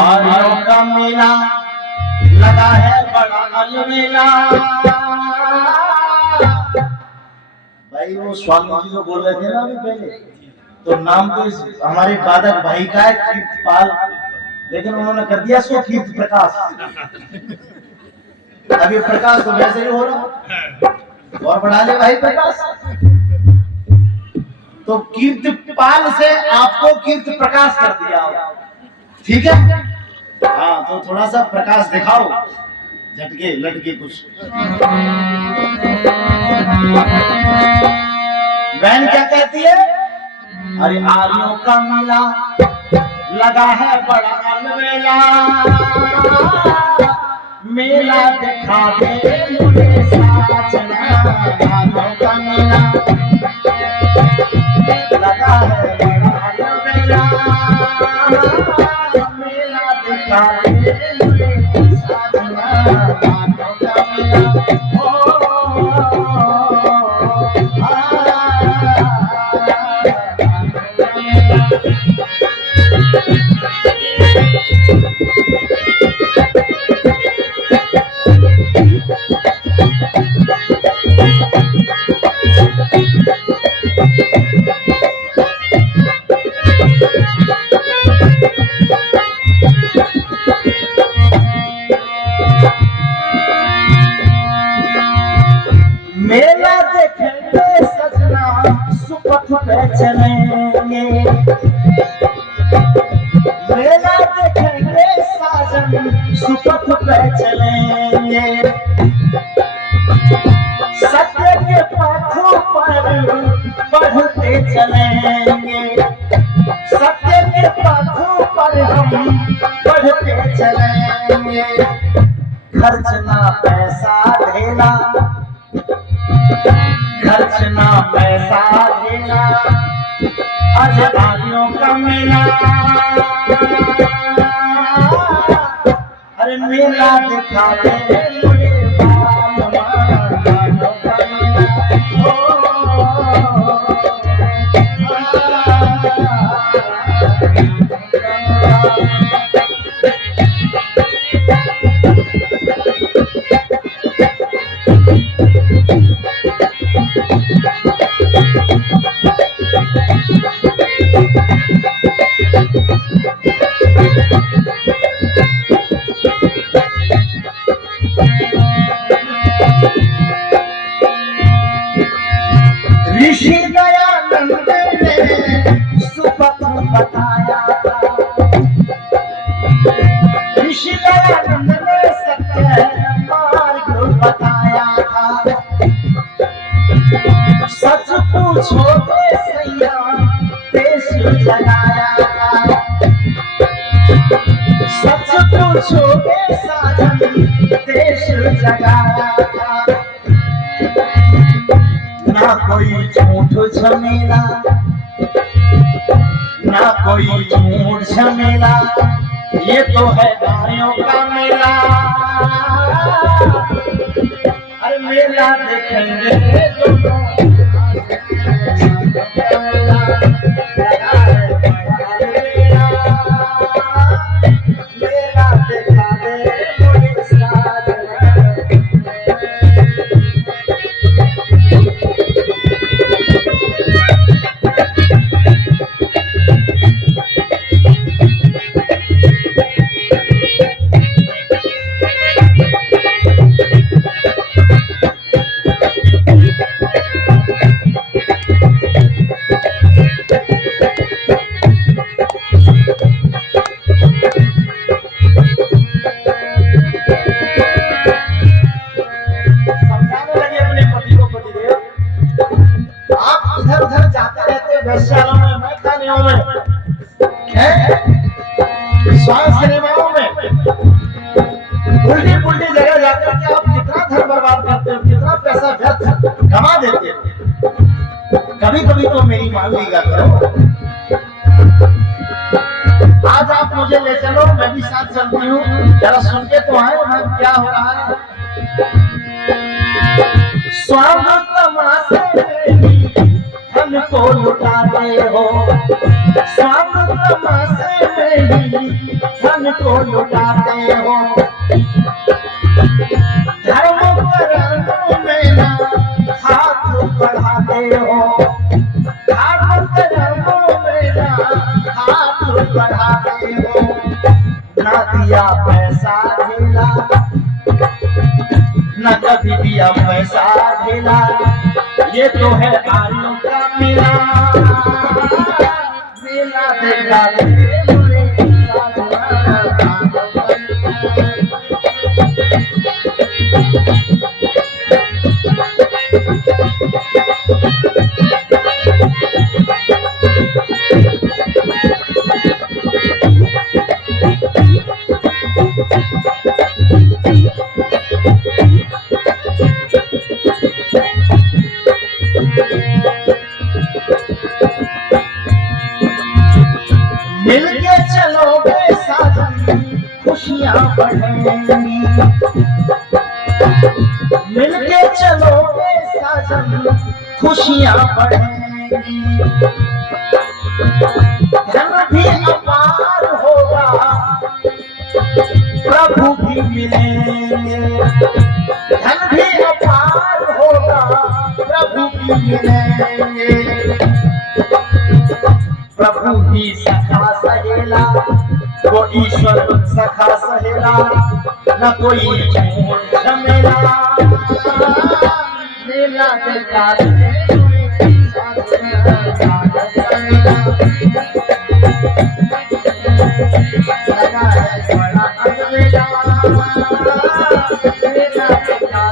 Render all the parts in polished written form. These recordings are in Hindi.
आर्यों का मेला लगा है बड़ा अलबेला। भाई वो स्वामी जी जो बोल रहे थे ना अभी पहले, तो नाम तो इस हमारे बादक भाई का है कीर्तपाल, लेकिन उन्होंने कर दिया सो कीर्त प्रकाश। अभी प्रकाश तो वैसे ही हो रहा, और बढ़ा ले भाई प्रकाश। तो कीर्तपाल से आपको कीर्त प्रकाश कर दिया, ठीक है। हाँ तो थोड़ा सा प्रकाश दिखाओ, झटके लटके कुछ। बहन क्या कहती है? अरे आर्यों का मेला लगा है बड़ा अलबेला, मेला दिखा दे मुझे साजना। आर्यों का मेला लगा है बड़ा अलबेला, मेला दिखा दे मुझे साजना। आर्यों का मेला मेला देखेंगे सजना सुपथ पे चलेंगे, मेला देखेंगे साजन सुपथ पे चलेंगे। सत्य के पथों पर बढ़ते चलेंगे, सत्य के पथों पर हम बढ़ते चलेंगे। खर्चना पैसा देना, खर्चना पैसा देना, आर्यों का मेला। अरे मेला दिखा दे मुझे बालमा, आर्यों का ऋषि दयानंद ने सुपथ बताया था, ऋषि दयानंद ने सत्य मार्ग बताया था। सच पूछोगे सैया देश जगाया था, सच पूछोगे साजन देश जगाया था। ना कोई झूठ झमेला, ना कोई झूठ झमेला, ये तो है आर्यों का मेला। अरे मेला देखेंगे दोनों, मेला दिखा दे मुझे साजना। सिनेमाओं में उल्टी पुल्टी जगह जाकर के आप कितना धन बर्बाद करते हो, कितना पैसा व्यर्थ गवा देते हो। कभी कभी तो मेरी मान लीजिए करो। आज आप मुझे ले चलो, मैं भी साथ चलती हूँ, जरा सुन के तो आए वहां क्या हो रहा है। स्वागत तमाशे हमको लुटाते हो, स्वागत तमाशे में ही ज्ञान को लुटाते हो। धर्म कर्मों में ना हाथ बढ़ाते हो, धर्म कर्मों में ना हाथ बढ़ाते हो। ना दिया पैसा ढेला, न कभी दिया पैसा ढेला, ये तो है आलू का मेला। मेला देखा मिलके चलोगे साजन खुशियां बढ़ेंगी, मिलके चलोगे साजन खुशियां बढ़ेंगी। धन भी अपार होगा, प्रभु भी मिलेंगे। धन भी अपार होगा, प्रभु भी मिलेंगे। प्रभु ही सखा सहेला, वो ईश्वर सखा सहेला, न कोई झमेला। मेला देखा लगा है बड़ा अगवेला। मेला देखा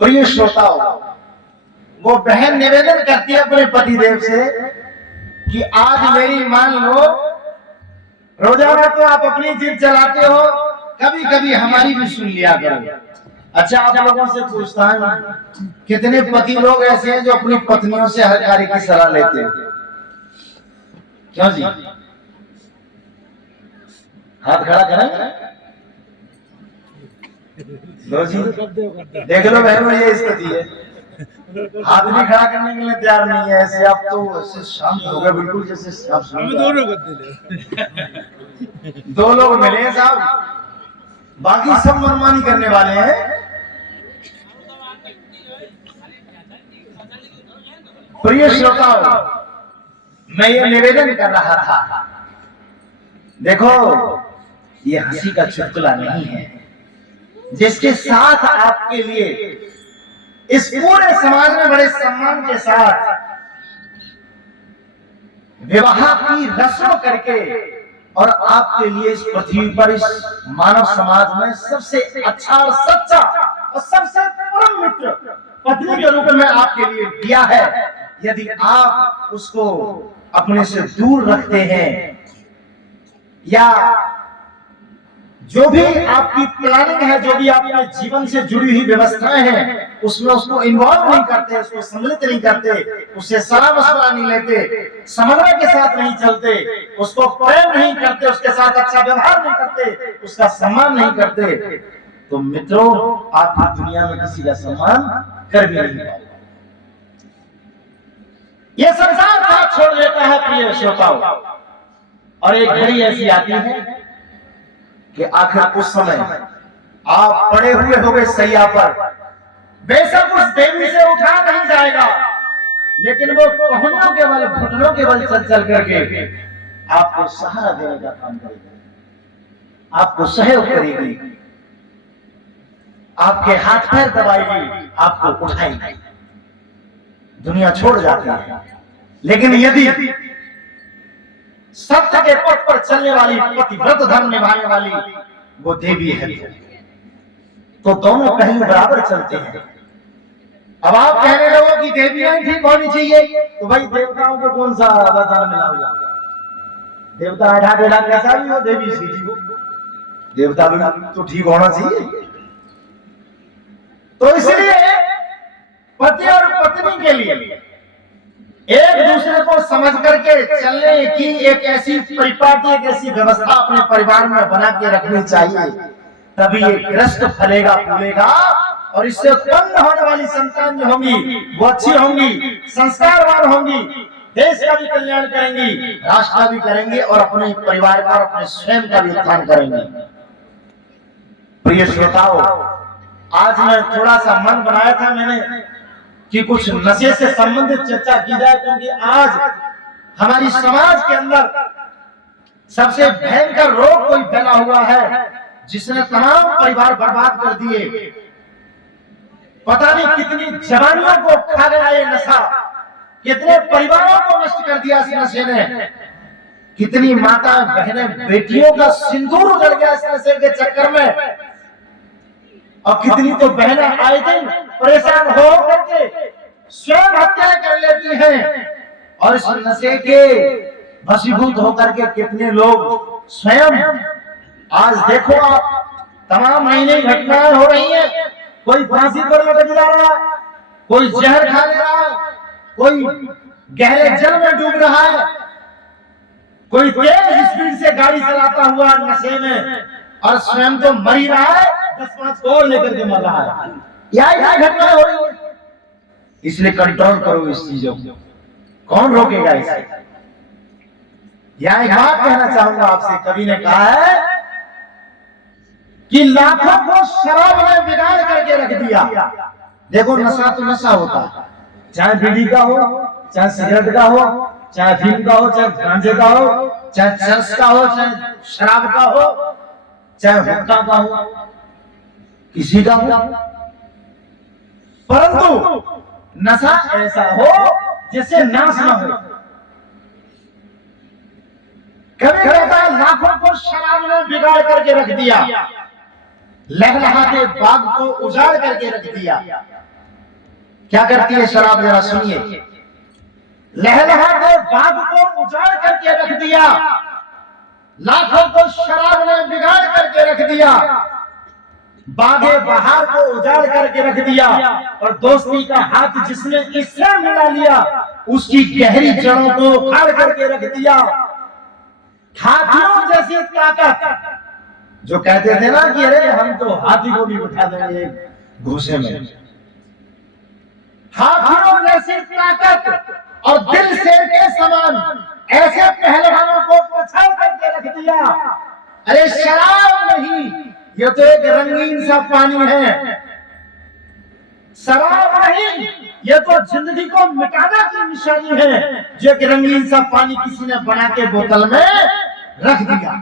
प्रिय श्रोताओ, वो बहन निवेदन करती है अपने पतिदेव से कि आज मेरी मान लो, रोजाना तो आप अपनी जिद चलाते हो, कभी कभी हमारी भी सुन लिया करो। अच्छा, आप लोगों से पूछता हूं, कितने पति लोग ऐसे हैं जो अपनी पत्नियों से हर कार्य की सलाह लेते हैं? क्यों जी, हाथ खड़ा करें। लो जी, देख लो बहनों, ये स्थिति है। हाथ भी खड़ा करने के लिए तैयार नहीं है। ऐसे आप तो ऐसे शांत हो गए बिल्कुल, जैसे आप दो लोग मिले साहब, बाकी सब मनमानी करने वाले हैं। प्रिय श्रोताओ, मैं ये निवेदन कर रहा था, देखो ये हंसी का चुटकुला नहीं है। जिसके साथ आपके लिए इस पूरे समाज में बड़े सम्मान के साथ विवाह की रस्म करके और आपके लिए इस पृथ्वी पर, इस मानव समाज में सबसे अच्छा और सच्चा और सबसे परम मित्र पत्नी के रूप में आपके लिए दिया है, यदि आप उसको अपने से दूर रखते हैं या जो भी आपकी प्लानिंग है, जो भी आपके जीवन से जुड़ी हुई व्यवस्थाएं हैं, उसमें उसको इन्वॉल्व नहीं करते, उसको सम्मिलित नहीं करते, उससे सलाह मशवरा नहीं लेते, समन्वय के साथ नहीं चलते, उसको प्रेम नहीं करते, उसके साथ अच्छा व्यवहार नहीं करते, उसका सम्मान नहीं करते, तो मित्रों आप दुनिया में किसी का सम्मान कर भी नहीं पाएंगे। ये संसार साथ छोड़ देता है प्रिय श्रोताओं, और एक घड़ी ऐसी आती है कि आखिर उस समय आप पड़े हुए होंगे सैया पर, बेशक उस देवी से उठा नहीं जाएगा, लेकिन वो पहुंचों के बल, घुटनों के बल चल चल करके आपको सहारा देने का काम करेगी, आपको सहयोग करेगी, आपके हाथ पैर दबाएगी, आपको उठाएगी। दुनिया छोड़ जाती है, लेकिन यदि सत्य के पथ पर चलने वाली, पतिव्रत धर्म निभाने वाली वो देवी है, तो दोनों पहलू बराबर चलते हैं। अब आप कहने लगो कि देवियां ठीक होनी चाहिए, तो भाई देवताओं को कौन सा वरदान मिला हुआ? देवता आधा टेढ़ा कैसा भी हो, देवी सीधी हो, देवता भी तो ठीक होना चाहिए। तो इसलिए पति और पत्नी के लिए एक दूसरे को समझ करके चलने की एक ऐसी परिपाटी, एक ऐसी व्यवस्था अपने परिवार में बना के रखनी चाहिए, तभी ये ग्रस्त फलेगा फूलेगा और इससे उत्पन्न होने वाली संतान जो होंगी वो अच्छी होंगी, संस्कारवान होंगी, देश का भी कल्याण करेंगी, राष्ट्र का भी करेंगे और अपने परिवार का और अपने स्वयं का भी उत्थान करेंगे। प्रिय श्रोताओं, आज मैं थोड़ा सा मन बनाया था मैंने कि कुछ नशे से संबंधित चर्चा की जाए, क्योंकि आज हमारी समाज के अंदर सबसे भयंकर रोग कोई फैला हुआ है जिसने तमाम परिवार बर्बाद कर दिए। पता नहीं कितनी जवानियों को खा गया ये नशा, कितने परिवारों को नष्ट कर दिया इस नशे ने, कितनी माता बहनें बेटियों का सिंदूर उजड़ गया इस नशे के चक्कर में, और कितनी तो बहनें आए दिन परेशान हो करके स्वयं हत्या कर लेती हैं, और इस नशे के वशीभूत होकर के कितने लोग स्वयं, आज देखो आप तमाम महीने घटनाएं हो रही हैं, कोई फांसी पर लटक जा रहा है, कोई जहर खा ले रहा है, कोई गहरे जल में डूब रहा है, कोई तेज स्पीड से गाड़ी चलाता हुआ नशे में, और स्वयं तो मर ही रहा है, 10-5 को और लेकर के मर रहा है। यह घटनाएं हो रही है। इसलिए कंट्रोल करो इस चीजों को, कौन रोकेगा इसे। यह बात कहना चाहूंगा आपसे, कवि ने कहा है कि लाखों को शराब ने बिगाड़ करके रख दिया। देखो नशा तो नशा होता है, चाहे बीड़ी का हो, चाहे सिगरेट का हो, चाहे अफीम का हो, चाहे गांजे का हो, चाहे चरस का हो, चाहे शराब का हो, चाहे हुक्का का हो, किसी का हो, परंतु नशा ऐसा हो जिससे नाश न हो। कभी कहता है लाखों को शराब ने बिगाड़ करके रख दिया, लहलहाते बाग को उजाड़ करके रख दिया। क्या करती है शराब, जरा सुनिए। लहलहाते बाग को उजाड़ करके रख दिया, लाखों को शराब ने बिगाड़ करके रख दिया, बागे बहार को उजाड़ करके रख दिया, और दोस्ती का हाथ जिसने इससे मिला लिया उसकी गहरी जड़ों को उखाड़ करके रख दिया। हाथियों जैसी ताकत, जो कहते थे ना कि अरे हम तो हाथी को भी उठा देंगे घूसे में, हाथियों जैसी ताकत और दिल शेर के समान ऐसे पहलवानों को पछाड़ करके रख दिया। अरे शराब नहीं, ये तो एक रंगीन सा पानी है। शराब नहीं, ये तो जिंदगी को मिटाने की निशानी है, जो एक रंगीन सा पानी किसी ने बना के बोतल में रख दिया।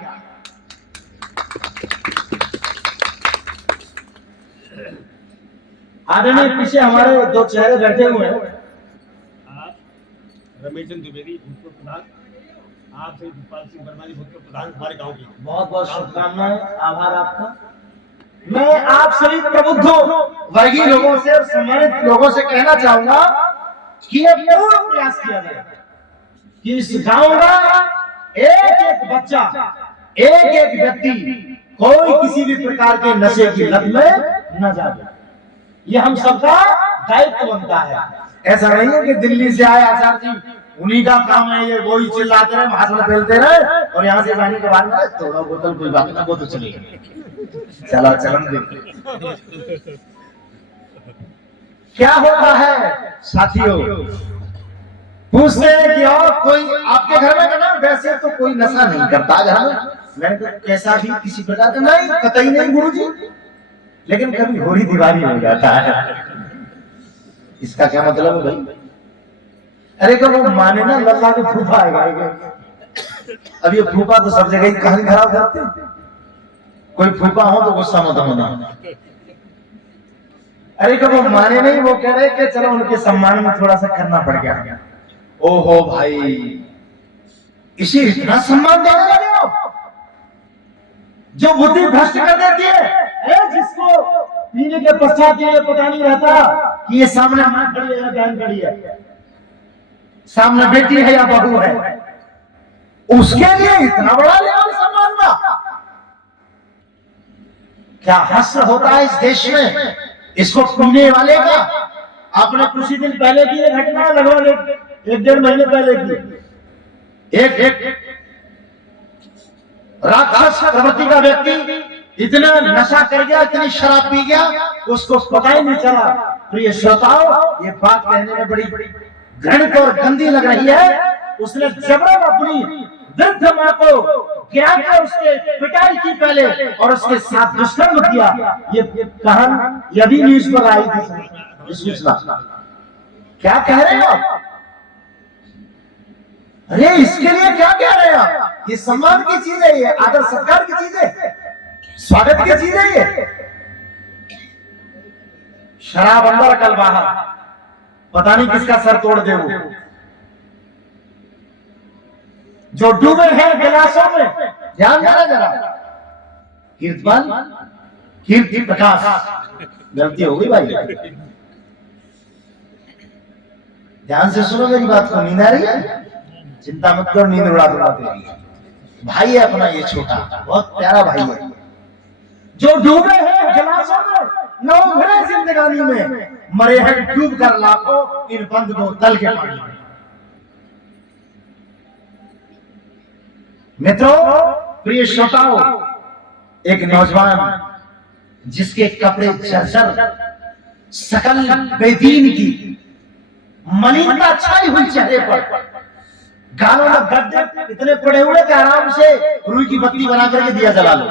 आदरणीय पीछे हमारे दो चेहरे बैठे हुए हैं, रमेश चंद्र द्विवेदी भूतपूर्व प्रधान, आप श्री गोपाल सिंह वर्मा जी भूतपूर्व प्रधान हमारे गांव की, बहुत बहुत शुभकामनाएं, आभार आपका। मैं आप सभी प्रबुद्ध वर्गीय लोगों से और सम्मानित लोगों से कहना चाहूंगा कि ये पूर्ण प्रयास किया जाए कि इस गांव का एक एक बच्चा, एक एक व्यक्ति कोई किसी भी प्रकार के नशे की लत में न जाए। ये हम सबका दायित्व बनता है। ऐसा नहीं है कि दिल्ली से आए आचार्य जी उन्हीं का काम है, ये वही चिल्लाते रहे, भाषण फैलते रहे, और यहाँ से जाने के बाद में थोड़ा बोतल कोई बात ना, वो तो चलेगा, चला चलन देखते क्या होता है। साथियों पूछते हैं कि और कोई आपके घर में ना, वैसे तो कोई नशा नहीं करता घर में, मैंने तो कैसा भी किसी प्रकार का नहीं, कतई नहीं गुरुजी, लेकिन कभी होली दिवाली हो जाता है। इसका क्या मतलब है भाई? अरे कब वो माने ना लल्ला के फूफा आएगा, अब ये फूफा तो सब जगह ही कहानी खराब करते, कोई फूफा हो तो गुस्सा मत होना। अरे कब वो माने नहीं, वो कह रहे कि चलो उनके सम्मान में थोड़ा सा करना पड़ गया। ओहो भाई, इसे इतना सम्मान देने लगे हो जो बुद्धि भ्रष्ट कर देती है। जिसको पीने के पश्चात ये पता नहीं रहता कि ये सामने मां खड़ी है या बहन खड़ी है, सामने बेटी है या बहू है, उसके लिए इतना बड़ा लेवल सम्मान का। क्या हश्र होता है इस देश में इसको पीने वाले का। आपने कुछ ही दिन पहले की घटना लगभग एक 1.5 महीने पहले की। एक राक्षस प्रवृत्ति का व्यक्ति इतना नशा कर गया, इतनी शराब पी गया, उसको पता ही नहीं चला। प्रिय श्रोताओ, ये बात कहने में बड़ी घृणित और गंदी लग रही है। उसने जबरन अपनी वृद्ध मां को गिरा कर उसके पिटाई की पहले और उसके साथ दुष्कर्म किया। ये कहानी ये भी न्यूज पर आई थी, सूचना। क्या कह रहे हो आप? अरे इसके लिए क्या कह रहे हैं आप? ये सम्मान की चीज है, ये आदर सत्कार की चीज है, स्वागत की चीज है ये। शराब अंदर कल बाहर, पता नहीं किसका सर तोड़ दे वो। जो डूबे हैं गिलासों में, ध्यान देना जरा। कीर्तन कीर्ति प्रकाश, गलती हो गई भाई, ध्यान से सुनो मेरी बात को। नींद आ रही है? चिंता मत करो, नींद उड़ा दूंगा तेरी। भाई है अपना ये छोटा, बहुत प्यारा भाई है, जो डूबे हैं गिलासों में, न उभरे जिंदगानी में, मरे हैं डूब कर लाखों इन बंद बोतल के पानी में। मित्रों, प्रिय श्रोताओ, एक नौजवान जिसके कपड़े जर्जर, सकल बेदीन की मलिनता छाई हुई चेहरे पर, गालों में गड्ढे इतने पड़े हुए कि आराम से रुई की बत्ती बना करके दिया जला लो,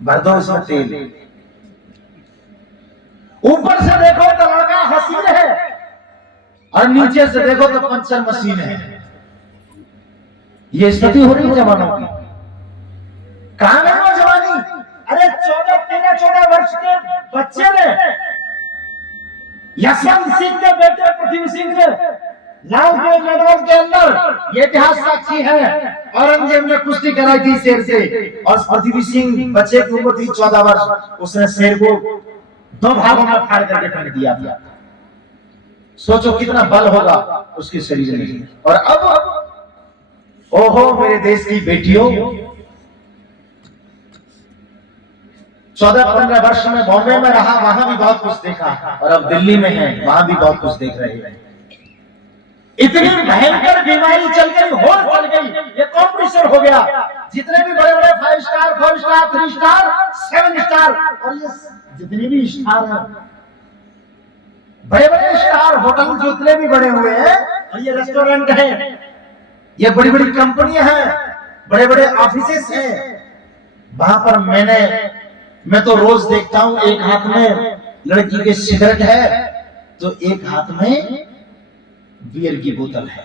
भर दो उसमें तेल। ऊपर से देखो तो लड़का हसीन है और नीचे से देखो तो पंचर मशीन है। ये स्थिति हो रही है जवानों की। कहां है वो जवानी? अरे 13-14 वर्ष के बच्चे ने, यशवंत सिंह के बेटे पृथ्वी सिंह ने लाल के मैदान के अंदर, ये इतिहास साक्षी है, औरंगजेब ने कुश्ती कराई थी शेर से, और पृथ्वी सिंह बच्चे की उम्र थी 14 वर्ष, उसने शेर को 2 भागों में फाड़ करके फेंक दिया था। सोचो कितना बल होगा उसके शरीर में। और अब ओहो मेरे देश की बेटियों, 14-15 वर्ष में बॉम्बे में रहा, वहां भी बहुत कुछ देखा, और अब दिल्ली में है, वहां भी बहुत कुछ देख रहे हैं। इतनी भयंकर बीमारी चल गई, होड़ चल गई, ये कॉम्पिटिशन हो गया। जितने भी बड़े बड़े 5 स्टार, 4 स्टार, 3 स्टार, 7 स्टार, और ये जितने भी स्टार हैं, बड़े बड़े स्टार होटल जितने भी बड़े हुए हैं, और ये रेस्टोरेंट है, ये बड़ी बड़ी कंपनियां हैं, बड़े बड़े ऑफिसेस हैं, वहां पर मैं तो रोज देखता हूं, एक हाथ में लड़की के सिगरेट है तो एक हाथ में बियर की बोतल है।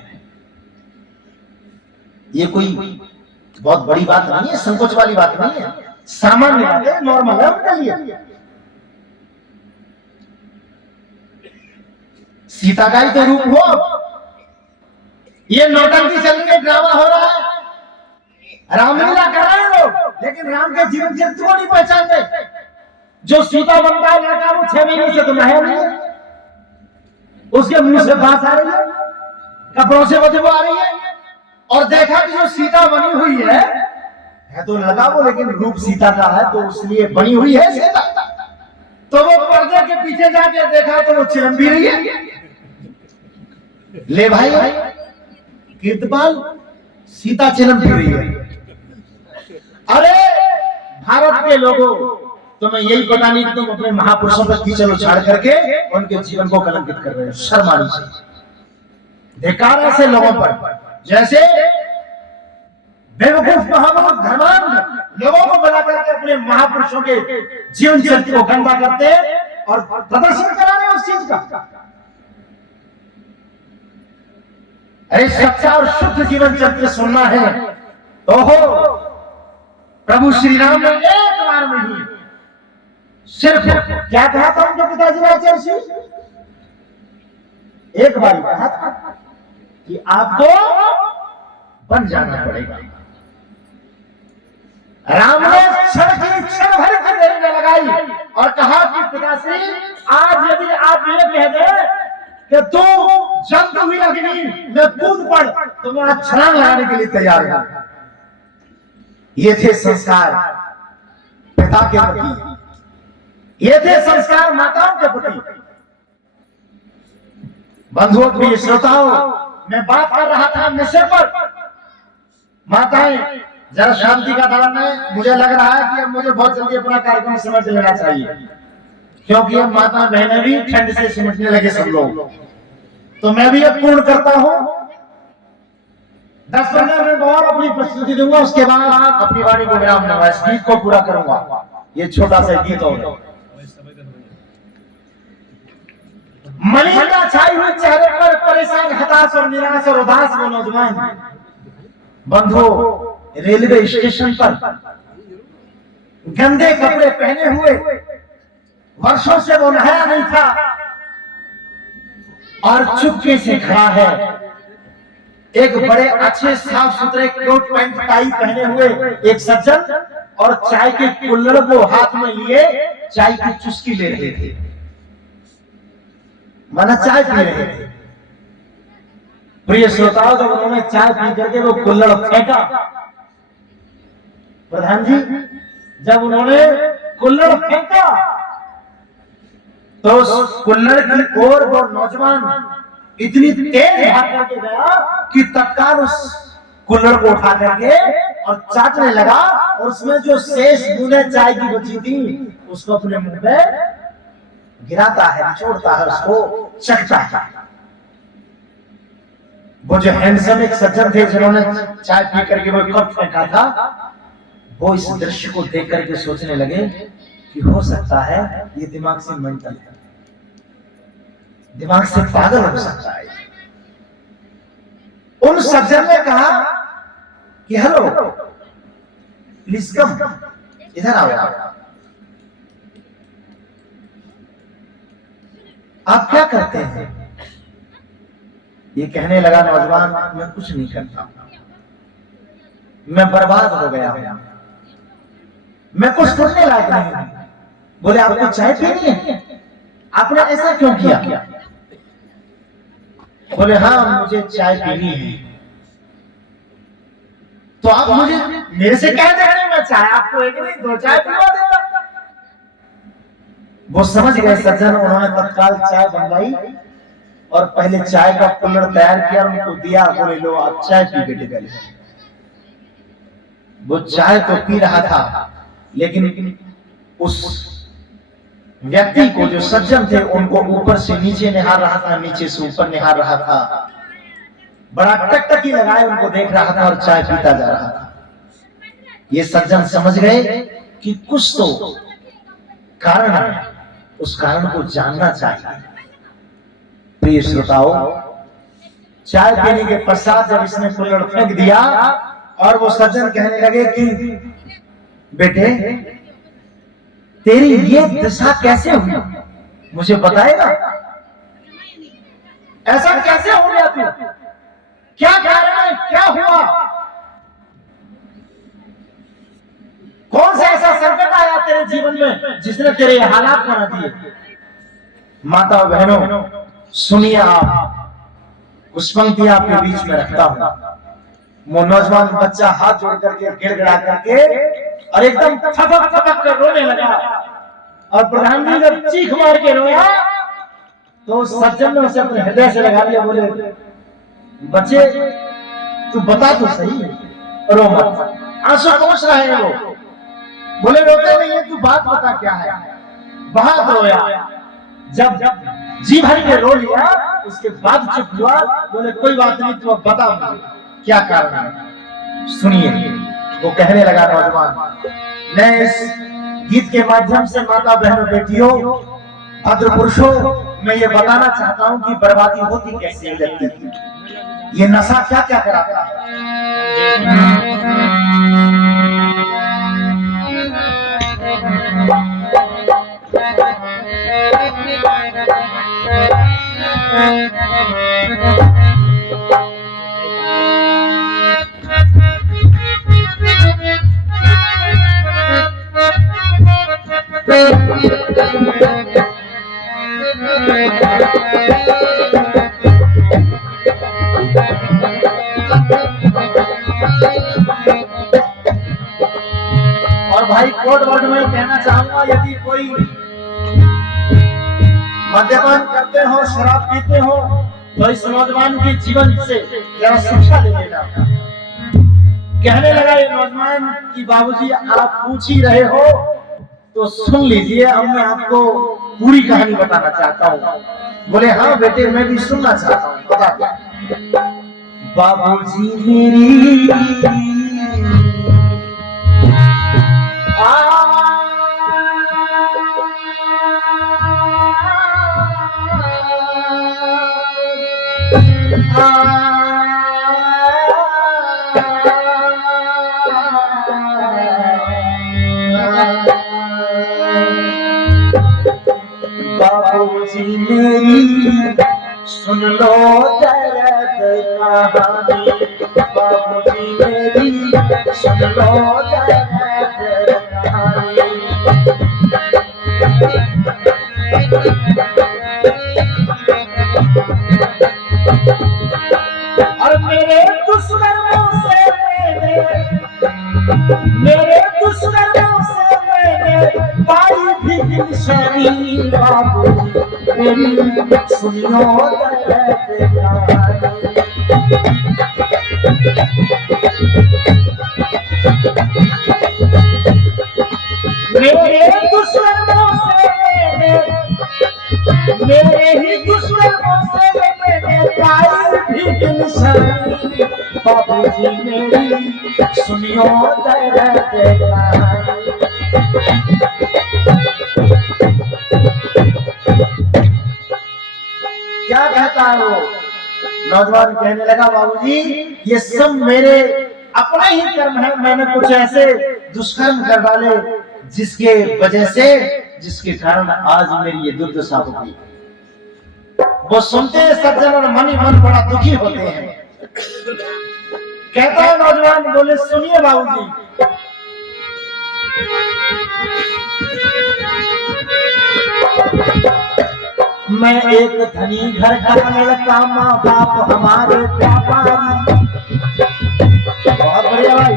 ये कोई बहुत बड़ी बात नहीं है, संकोच वाली बात नहीं है, सामान्य बात है, नॉर्मल है उनके लिए। सीता का ही तो रूप हो। ये नौटंकी चल रही है, ड्रामा हो रहा है, रामलीला कर रहे हैं लोग, लेकिन राम के जीवन चरित्र को नहीं पहचान रहे। जो सीता बनता है लड़का, वो 6 महीने से तो नहाया नहीं है, उसके मुंह से बात आ रही है, कपड़ों से बदबू आ रही है, और देखा कि जो सीता बनी हुई है तो लगा वो, लेकिन रूप सीता का है तो इसलिए बनी हुई है सीता। तो वो पर्दे के पीछे जाके देखा तो वो चिलम भी रही है। ले भाई कीर्तपाल, सीता चिलम भी रही है। अरे भारत के लोगों, तुम्हें यही पता नहीं कि तुम अपने महापुरुषों पर कीचड़ उछाड़ करके उनके जीवन को कलंकित कर रहे हो। शर्म आनी चाहिए। धिक्कार ऐसे लोगों पर जैसे बेवकूफ महामूर्ख धर्मांध लोगों को बुला करके अपने महापुरुषों के जीवन चरित्र को गंदा करते हैं और प्रदर्शन करा रहे हैं उस चीज का। अरे सच्चा और शुद्ध जीवन चरित्र सुनना है तो हो, प्रभु श्री राम ने एक बार में ही सिर्फ क्या कहा था उनके पिताजी राजर्षि? एक बार ही कहा था कि आपको बन जाना पड़ेगा। राम ने क्षण भर की देर में लगाई और कहा कि पिताश्री, आज यदि आप ये कह दें कि तू जलती हुई अग्नि में कूद पड़, तो मैं आज छलांग लगाने के लिए तैयार हूं। ये थे संस्कार पिता के प्रति, ये थे संस्कार माताओं के प्रति। बंधुओं प्रिय श्रोताओं, मैं बात कर रहा था नशे पर। माताएं जरा शांति का दामन है। मुझे लग रहा है कि अब मुझे बहुत जल्दी अपना कार्यक्रम समझ लेना चाहिए, क्योंकि अब माता बहनें भी ठंड से सिमटने लगे सब लोग। तो मैं भी अब पूर्ण करता हूं, 10-15 मिनट और अपनी प्रस्तुति दूंगा, उसके बाद अपनी वाणी को विराम दूंगा, इस गीत को पूरा करूंगा। ये छोटा सा गीत होगा। मलिनता छाई हुई चेहरे पर, परेशान, हताश और निराश और उदास वो नौजवान। बंधु रेलवे स्टेशन पर गंदे कपड़े पहने हुए, वर्षों से वो नहाया नहीं था और चुपके से खड़ा है। एक बड़े अच्छे साफ सुथरे कोट पैंट टाई पहने हुए एक सज्जन और चाय के कुल्हड़ को हाथ में लिए चाय की चुस्की ले रहे थे, माना चाय पी रहे थे। प्रिय श्रोताओं, जब उन्होंने चाय पी करके वो कुल्हड़ फेंका, प्रधान जी जब उन्होंने कुल्हड़ फेंका तो उस कुल्हड़ की ओर वो नौजवान इतनी तेज भाग करके गया कि तत्काल उस कुल्हड़ को उठा करके और चाटने लगा, और उसमें जो शेष बूंदें चाय की बची थी उसको अपने मुंह में गिराता है, निचोड़ता है, उसको चखता है। वो जो हैंडसम एक सज्जन थे जिन्होंने चाय पी करके वो कप फेंका था, वो इस दृश्य को देख करके सोचने लगे कि हो सकता है ये दिमाग से मेंटल है, दिमाग से पागल हो सकता है। उन सज्जन ने कहा कि हेलो प्लीज कम, इधर आओ, आप क्या करते हैं? ये कहने लगा नौजवान, मैं कुछ नहीं करता, मैं बर्बाद हो गया हूं, मैं कुछ करने लायक नहीं हूं। बोले आपको चाय पीनी है? आपने ऐसा क्यों किया? बोले हाँ मुझे चाय पीनी है। तो आप मुझे मेरे से कह दे रहे, मैं चाय आपको एक नहीं 2 चाय पिलवा देता। वो समझ गए सज्जन, उन्होंने तत्काल चाय बनवाई और पहले चाय का कुल्हड़ तैयार किया, उनको दिया, बोले लो आप चाय पी बेटे पहले। वो चाय तो पी रहा था, लेकिन उस व्यक्ति को, जो सज्जन थे, उनको ऊपर से नीचे निहार रहा था, नीचे से ऊपर निहार रहा था, बड़ा टकटकी लगाए उनको देख रहा था और चाय पीता जा रहा था। ये सज्जन समझ गए कि कुछ तो कारण है, उस कारण को जानना चाहिए। प्रिय श्रोताओं, चाय पीने के पश्चात जब इसने कुल्हड़ फेंक दिया और वो सज्जन कहने लगे कि बेटे तेरी ये दशा कैसे हुई, मुझे बताएगा? ऐसा कैसे हो गया तू? क्या कारण है, क्या हुआ? कौन सा ऐसा संकट आया तेरे जीवन में जिसने तेरे हालात बना दिए? माता बहनों सुनिए, आप कुछ पंक्तियां आपके बीच में रखता हूं। वो नौजवान बच्चा हाथ जोड़ करके गिड़गिड़ा करके और एकदम थपक थपक कर रोने लगा, और प्रधान जी जब चीख मार के रोया तो सज्जन ने उसे अपने हृदय से लगा लिया। बोले बच्चे तू बता तो सही, रो मत, आंसू पहुंच रहे हैं वो। बोले रोते नहीं है, तू बात बता क्या है? बहुत रोया, जब जी भर के रो लिया उसके बाद चुप हुआ। बोले कोई बात नहीं, तू अब बता मुझे क्या कारण है। सुनिए, वो कहने लगा नौजवान, मैं इस गीत के माध्यम से माता बहनों बेटियों भद्र पुरुषों मैं ये बताना चाहता हूं कि बर्बादी होती कैसे है व्यक्ति की, ये नशा क्या क्या कराता है। और भाई कोड वर्ड में कहना चाहूंगा, यदि कोई मद्यपान करते हो, शराब पीते हो, तो इस नौजवान के जीवन से जरा शिक्षा ले लेना। कहने लगा ये नौजवान कि बाबूजी आप पूछ ही रहे हो तो सुन लीजिए, अब मैं आपको पूरी कहानी बताना चाहता हूँ। बोले हाँ बेटे मैं भी सुनना चाहता हूँ, बता दो। बाबूजी मेरी बाबूजी मेरी सुन लो दर्द कहानी, बाबूजी मेरी सुन लो दर्द कहानी। और मेरे दुश्मनों से मैंने पाई भी निशानी, बाबूजी मेरी सुनो दर्द कहानी। मेरे ही दुश्मनों से मैंने पाई भी निशानी, बाबूजी मेरी सुनियो दर्द कहानी। क्या कहता है वो नौजवान? कहने लगा बाबूजी ये सब मेरे अपने ही कर्म है, मैंने कुछ ऐसे दुष्कर्म कर डाले जिसके कारण आज मेरी ये दुर्दशा हो गई। वो सुनते हैं सज्जन और मन ही मन बड़ा दुखी होते हैं। कहता है नौजवान, बोले सुनिए बाबूजी, मैं एक धनी घर का लड़का, माँ बाप हमारे व्यापारी। बहुत बढ़िया भाई।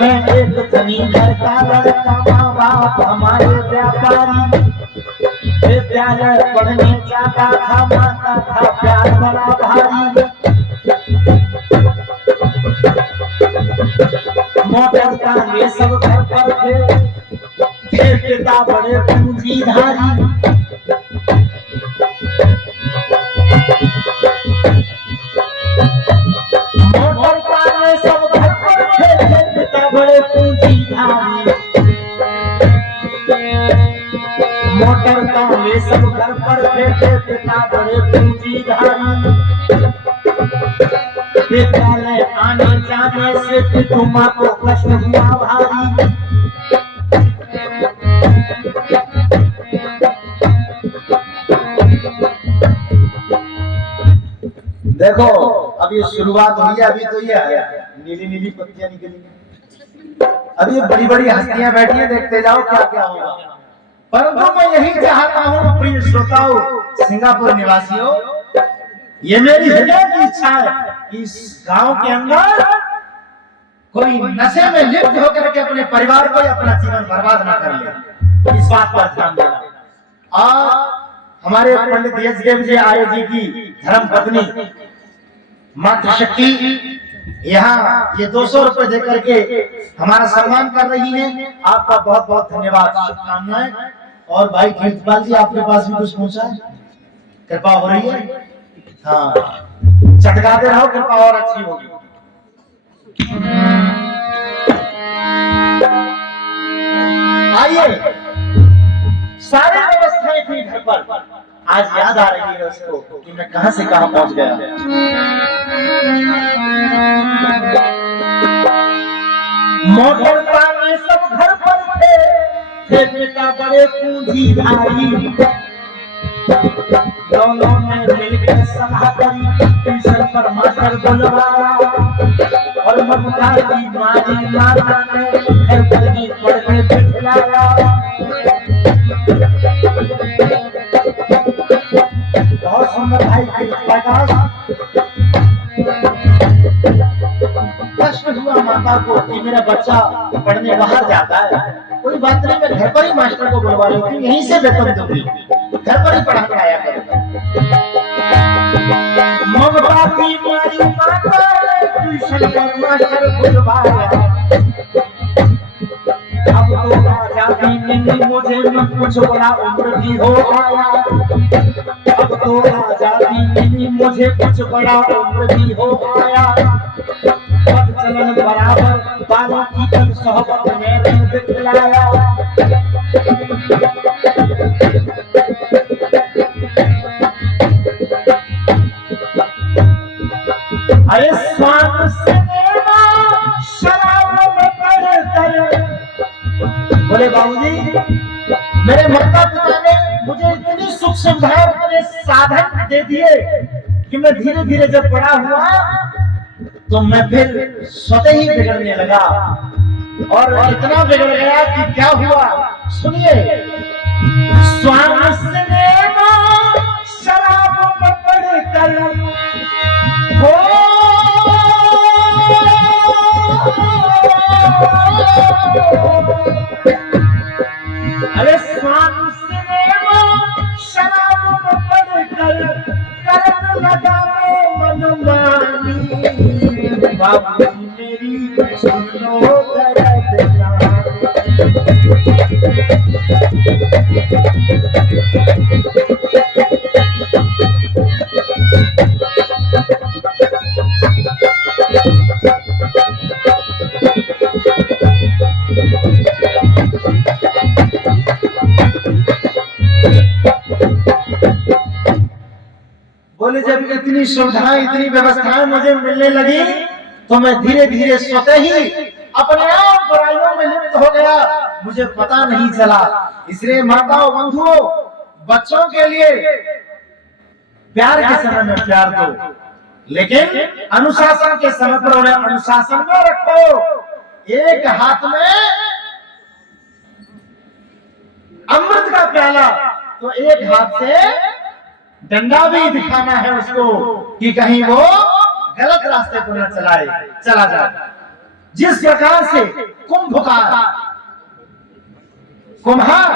मैं एक धनी घर का लड़का, माँ बाप हमारे व्यापारी। विद्यालय पढ़ने जाता था, माता था प्यार बड़ा भारी। मोटर का ये सब घर पर थे पिता बड़े पूंजीधारी। मोटर का ये सब घर पर थे पिता बड़े पूंजीधारी। मोटर का ये सब घर पर थे पिता बड़े पूंजीधारी। विद्यालय आने जाने से पिता को कष्ट हुआ भारी। देखो अब ये शुरुआत हुई है, अभी तो ये नीली नीली पत्तियां निकली, अभी बड़ी बड़ी हस्तियां बैठी है, देखते जाओ क्या क्या होगा। परंतु मैं यही चाहता हूँ प्रिय श्रोताओं, सिंगापुर निवासियों, ये मेरी हृदय की इच्छा है कि इस गांव के अंदर कोई नशे में लिप्त होकर के अपने परिवार को या अपना जीवन बर्बाद ना कर ले, इस बात पर ध्यान देना। और हमारे पंडित यशदेव जी आर्य जी की धर्म पत्नी मातृशक्ति यहाँ ये 200 रुपए देकर के हमारा सम्मान कर रही है। आपका बहुत बहुत धन्यवाद, शुभकामनाएं। और भाई कीर्तिपाल जी आपके पास भी कुछ पहुंचा है, कृपा हो रही है? हाँ, चटकाते रहो, कृपा और अच्छी होगी। आइए, सारी व्यवस्थाएं थी घर पर, आज याद आ रही है उसको कि मैं कहां से कहां पहुंच गया। मोटर का सब घर पर थे पिता बड़े पूंजीधारी। दोनों ने मिलकर सलाह करी, ट्यूशन पर मास्टर बुलवाया। और ममता की मारी माता ने घर पर ही पढ़ने बिठलाया। बहुत सुंदर भाई प्रकाश। कष्ट हुआ माता को कि मेरा बच्चा पढ़ने बाहर जाता है, कोई बात नहीं, मैं घर पर ही मास्टर को बुलवा लेती हूँ, यहीं से वेतन दूंगी। घर पर ही पढ़ा के आया करो। ममता की मारी माता ट्यूशन में मास्टर बुलवाया, अब तो राजा भी नहीं मुझे न कुछ बड़ा उम्र भी हो आया, अब तो राजा भी नहीं मुझे कुछ बड़ा उम्र भी हो आया, पद चलन बराबर बालों की पद सोहबत में रंग दिखलाया। अरे स्वाद से देना शराब में पड़कर, बोले बाबूजी मेरे माता पिता ने मुझे इतनी सुख सुविधाएं इतने साधन दे दिए कि मैं धीरे धीरे जब बड़ा हुआ तो मैं फिर स्वतः ही बिगड़ने लगा, और इतना बिगड़ गया कि क्या हुआ सुनिए। स्वामी से देना शराब में पड़कर हो, अरे स्वामी से देना शराब में पड़कर करने लगा मैं मनमानी, बाबूजी मेरी सुन लो दर्द बोले जब इतनी सुविधाएं इतनी व्यवस्थाएं मुझे मिलने लगी तो मैं धीरे धीरे स्वतः ही अपने आप बुराइयों में लिप्त हो गया, मुझे पता नहीं चला। इसलिए माताओं बंधुओं बच्चों के लिए प्यार के समय में प्यार दो, लेकिन अनुशासन के समय पर उन्हें अनुशासन में रखो। एक हाथ में अमृत का प्याला तो एक हाथ से डंडा भी दिखाना है उसको कि कहीं वो गलत रास्ते को न चला जाए। जिस प्रकार से कुम्हार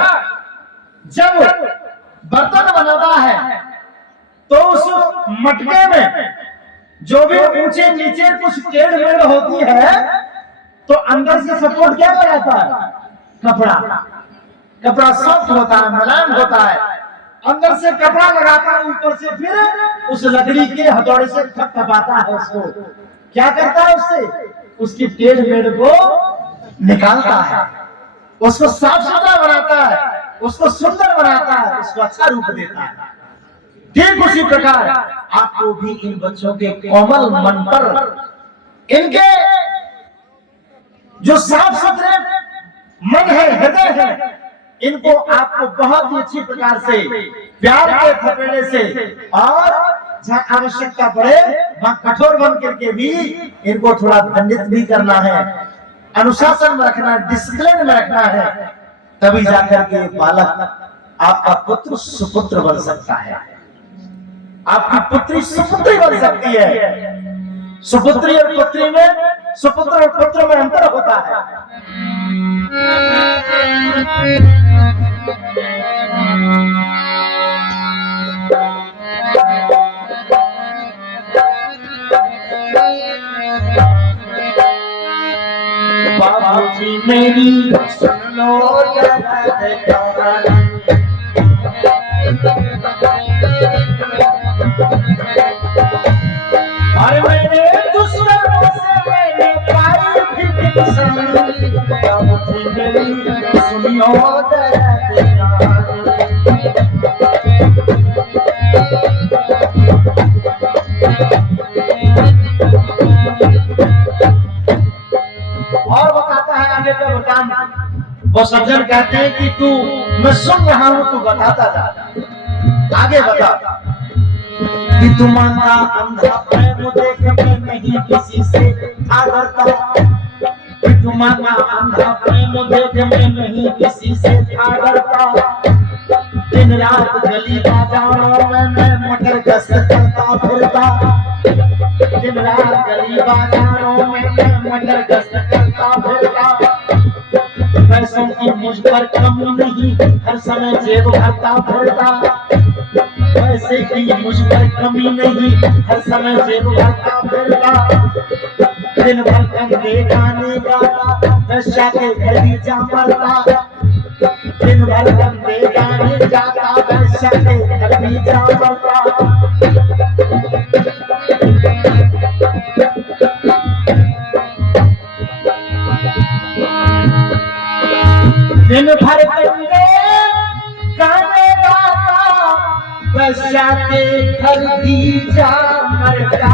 जब बर्तन बनाता है तो उस मटके में जो भी ऊंचे नीचे कुछ टेढ़ मेढ़ होती है तो अंदर से सपोर्ट क्या लगाता है? कपड़ा सॉफ्ट होता है, मुलायम होता है, अंदर से कपड़ा लगाता है, ऊपर से फिर उस लकड़ी के हथौड़े से थपथपाता है, उसको क्या करता है, उससे उसकी टेढ़ मेढ़ को निकालता है, उसको साफ सुथरा बनाता है, उसको सुंदर बनाता है, उसको अच्छा रूप देता है। ठीक उसी प्रकार आपको भी इन बच्चों के कोमल मन पर इनके जो साफ सुथरे मन है, हृदय है, इनको आपको बहुत ही अच्छी प्रकार से प्यार के थपेड़े से और जहाँ आवश्यकता पड़े वहां कठोर बन करके भी इनको थोड़ा दंडित भी करना है, अनुशासन में रखना है, डिसिप्लिन में रखना है, तभी जाकर के बालक आपका पुत्र सुपुत्र बन सकता है, आपकी पुत्री सुपुत्री बन सकती है। सुपुत्री और पुत्री में, सुपुत्र और पुत्र में अंतर होता है। बाबूजी मेरी सुन लो अरे मैंने दुश्मनों से मैंने पाई भी बाबूजी मेरी सुनियो और बताता है आगे का बताना। वो सज्जन कहते हैं कि तू, मैं सुन रहा हूं, तू बताता जा, आगे बता। कि तुम्हारा अंधा प्रेम देख मैं नहीं किसी से था डरता, कि तुम्हारा अंधा प्रेम देख मैं नहीं किसी से था डरता, दिन रात गली बाजारों में मैं मोटर गश्त करता फिरता, दिन रात गली बाजारों में मैं मोटर गश्त करता फिरता, पैसों की मुझ पर कमी नहीं, हर समय जेब भरता फिरता। पैसे की मुझ पर कमी नहीं, हर समय जेब भरता फिरता। दिन भर कंधे गाने गाता, वैश्या के घर भी जा मरता। दिन भर कंधे गाने जाता, वैश्या के घर भी जा मरता। दिन भर कंधे गाने गाता, वैश्या के घर भी जा मरता।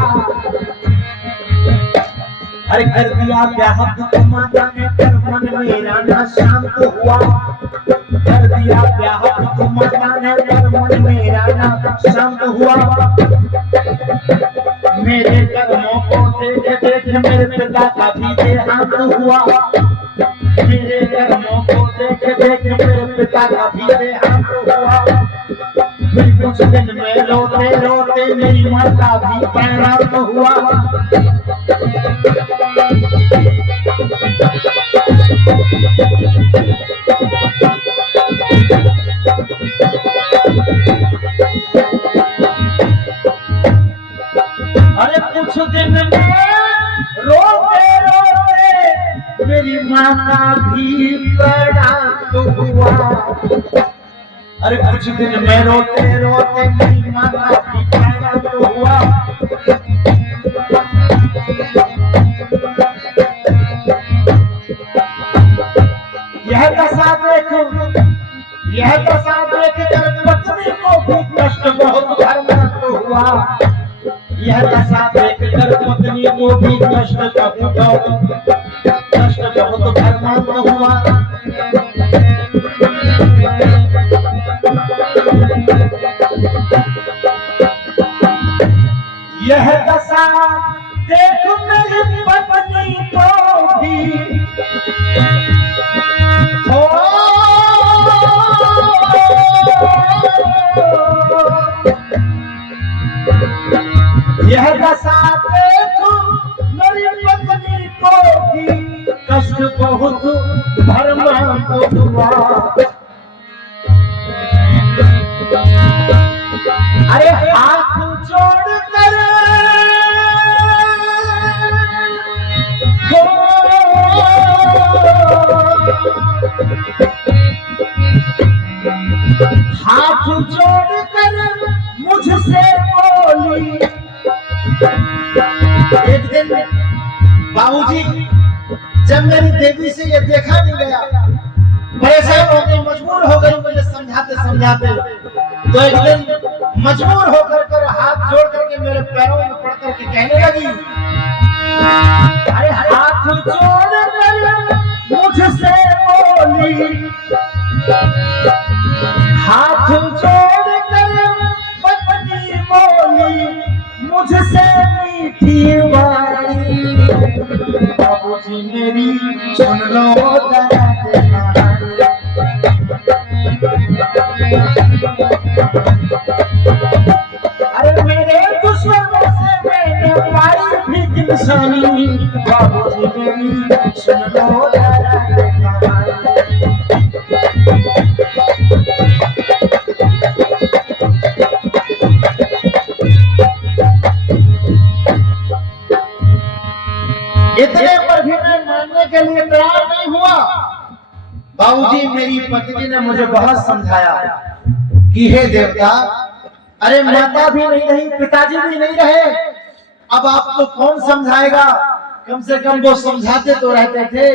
अरे कर दिया ब्याह माता ने, पर मन मेरा ना शांत हुआ। कर दिया ब्याह माता ने, पर मन मेरा ना शांत हुआ। मेरे कर्मों को देख देख मेरे पिता का भी देहांत हुआ। मेरे कर्मों को देख देख मेरे पिता का भी देहांत हुआ। फिर कुछ दिन में रोते रोते मेरी माँ का भी परिणाम हुआ। अरे कुछ दिन में रोते रोते मेरी माँ का भी परिणाम हुआ। अरे कुछ दिन में रोते रोते मेरी माँ का भी परिणाम हुआ। यह दशा देख कर पत्नी को भी कष्ट बहुत धर्मांत हुआ। यह दशा देख कर पत्नी को भी कष्ट बहुत धर्मांत हुआ। यह दशा देख मेरी पत्नी को भी यह दशा देखो मेरी पत्नी को भी कष्ट बहुत धर्मांत हुआ। अरे हाथ जोड़ कर हाथ जोड़ कर मुझसे बोली। एक दिन बाबूजी जब मेरी देवी से ये देखा नहीं गया, परेशान हो गई, मजबूर हो गई मुझे समझाते समझाते। तो एक दिन मजबूर होकर हाथ जोड़ करके मेरे पैरों में पड़ करके कहने लगी, अरे हाथ जोड़ कर मुझसे बोली। हाथ जोड़ कर पत्नी बोली मुझसे मीठी वाली। बाबूजी मेरी सुन लो अरे मेरे दुश्मनों से मैंने पाई भी निशानी। बाबूजी मेरी सुन लो इतने पर भी मैं मानने के लिए तैयार नहीं हुआ। बाबूजी मेरी पत्नी ने मुझे बहुत समझाया कि हे देवता, अरे माता भी नहीं रही, पिताजी भी नहीं रहे, अब आपको कौन समझाएगा। कम से कम वो समझाते तो रहते थे,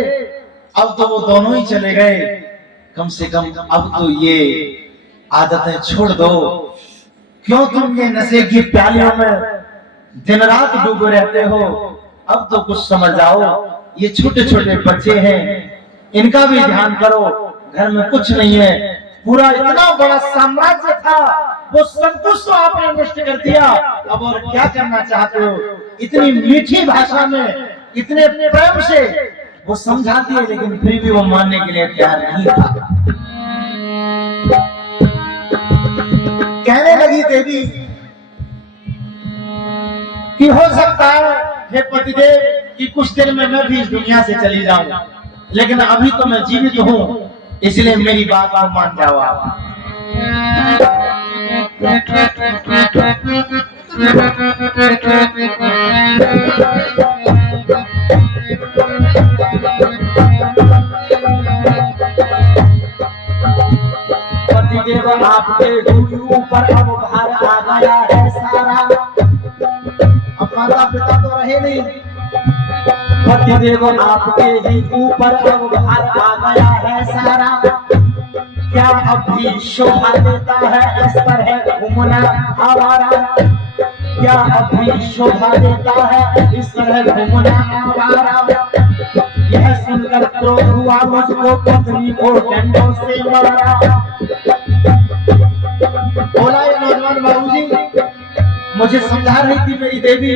अब तो वो दोनों ही चले गए। कम से कम अब तो ये आदतें छोड़ दो। क्यों तुम ये नशे की प्यालियों में दिन रात डूबे रहते हो। अब तो कुछ समझ आओ, ये छोटे छोटे बच्चे हैं, इनका भी ध्यान करो। घर में कुछ नहीं है, पूरा इतना बड़ा साम्राज्य था, वो सब कुछ तो आपने नष्ट कर दिया। अब और क्या करना चाहते हो। इतनी मीठी भाषा में इतने प्रेम से वो समझाती है, लेकिन फिर भी वो मानने के लिए तैयार नहीं था। कहने लगी देवी कि हो सकता है हे पतिदेव कि कुछ दिन में मैं भी इस दुनिया से चली जाऊं। लेकिन अभी तो मैं जीवित हूँ, इसलिए मेरी बात को मान जाओ आप। पतिदेव आपके ऊपर अब भार आ गया है सारा। अब माता पिता तो रहे नहीं, पतिदेव आपके ही ऊपर अब भार आ गया है सारा। क्या अब भी शोभा देता है इस तरह घूमना आवारा? क्या अब भी शोभा देता है इस तरह घूमना आवारा? यह सुनकर क्रोध हुआ मुझको, पत्नी को डंडों से मारा। बोला ये नौजवान बाबूजी, मुझे समझा रही थी मेरी देवी,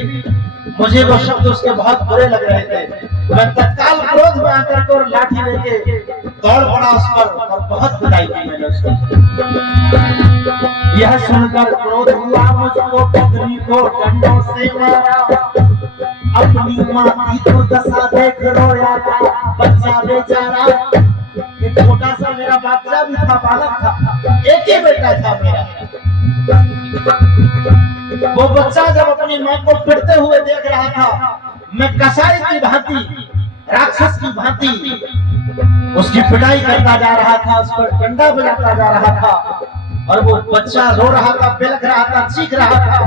मुझे वो शब्द उसके बहुत बुरे लग रहे थे। मैं तत्काल क्रोध में आकर के और लाठी लेके दौड़ पड़ा उस पर और बहुत पिटाई की मैंने उसकी। यह सुनकर क्रोध हुआ मुझको, पत्नी को डंडों से मारा। अपनी माँ की तो दशा देख रोया था बच्चा बेचारा। एक छोटा सा मेरा बच्चा भी था, बालक था, एक ही बेटा था मेरा। वो बच्चा जब अपनी माँ को पिटते हुए देख रहा था, मैं कसाई की भांति, राक्षस की भांति उसकी पिटाई करता जा रहा था, उस पर डंडा बजाता जा रहा था, और वो बच्चा रो रहा था, बिलख रहा था, चीख रहा था।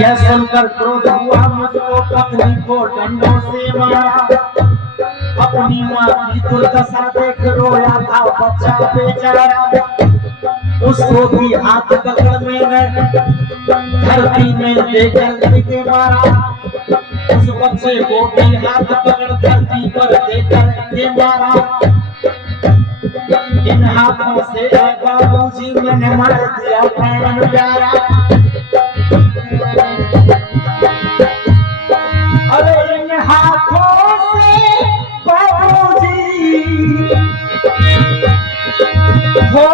यह सुनकर क्रोध हुआ मुझको, पत्नी को डंडों से मारा। अपनी माँ की दुर्दशा देख रोया था बच्चा बेचारा। उसको भी हाथ पकड़ में धरती में देकर के मारा। उस बच्चे को भी हाथ पकड़ धरती पर देकर के मारा। इन हाथों से बाबूजी मैंने मार दिया प्राण प्यारा। अरे इन हाथों से बाबूजी हो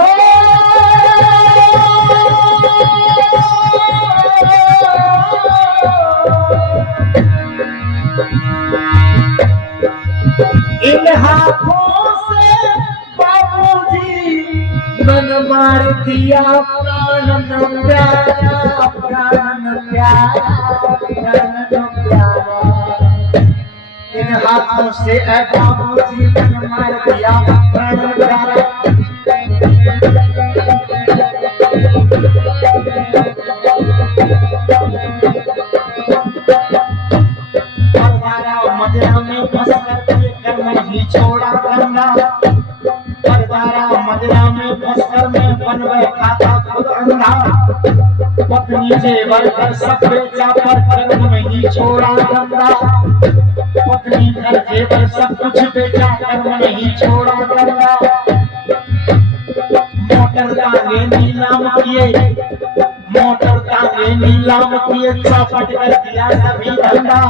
इन हाथों से बाबूजी मैंने मार दिया प्राण प्यारा, प्राण प्यारा, प्राण प्यारा। इन हाथों से बाबूजी मैंने मार दिया प्राण प्यारा। मदिरा में फंस कर कर्म नहीं छोड़ा करना। मदिरा में फंस कर मैं बन बैठा था खुद अंधा। पत्नी जेवर कर सब बेचा पर कर्म नहीं छोड़ा करना। पत्नी घर जेवर सब कुछ बेचा कर्म नहीं छोड़ा करना। मोटर तांगे नीलाम किए, मोटर तांगे नीलाम किए, चौपट कर दिया सभी धंधा।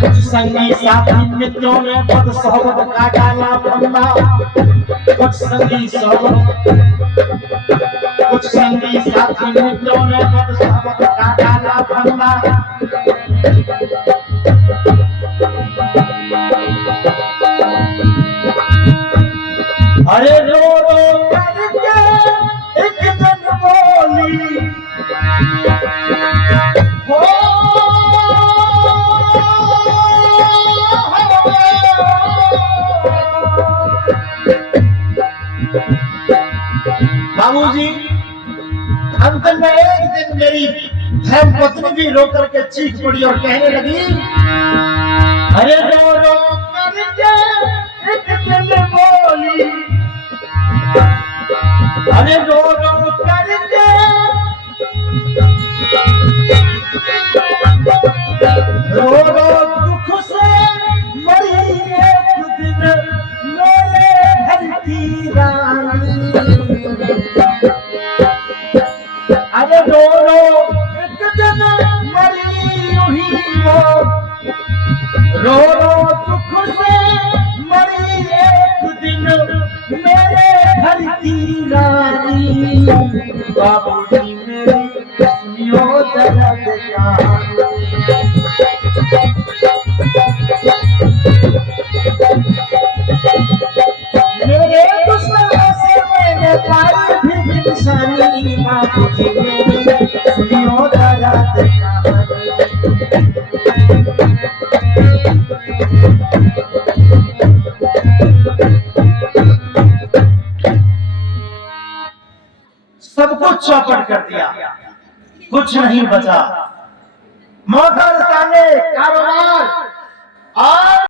कुछ संगी साथी मित्रों ने बद सोहबत का डाला फंदा। कुछ संगी साथी मित्रों ने बद सोहबत का डाला फंदा। अरे रो रो करके एक दिन बोली हो बाबूजी। अंत में एक दिन मेरी धर्म पत्नी भी रो करके चीख पड़ी और कहने लगी, अरे रो रो करके एक दिन बोली, अरे रो रो करके रो रो दुख से मरी एक दिन मेरे घर की रानी। अरे रो रो एक दिन मरी हुई वो, रो रो दुख से मरी एक दिन मेरे घर की रानी। बाबूजी मेरी बाबूजी ने सुनियो दर्द कहानी। सब कुछ चौपट कर दिया, कुछ नहीं बचा। मोटर ताने कारोबार और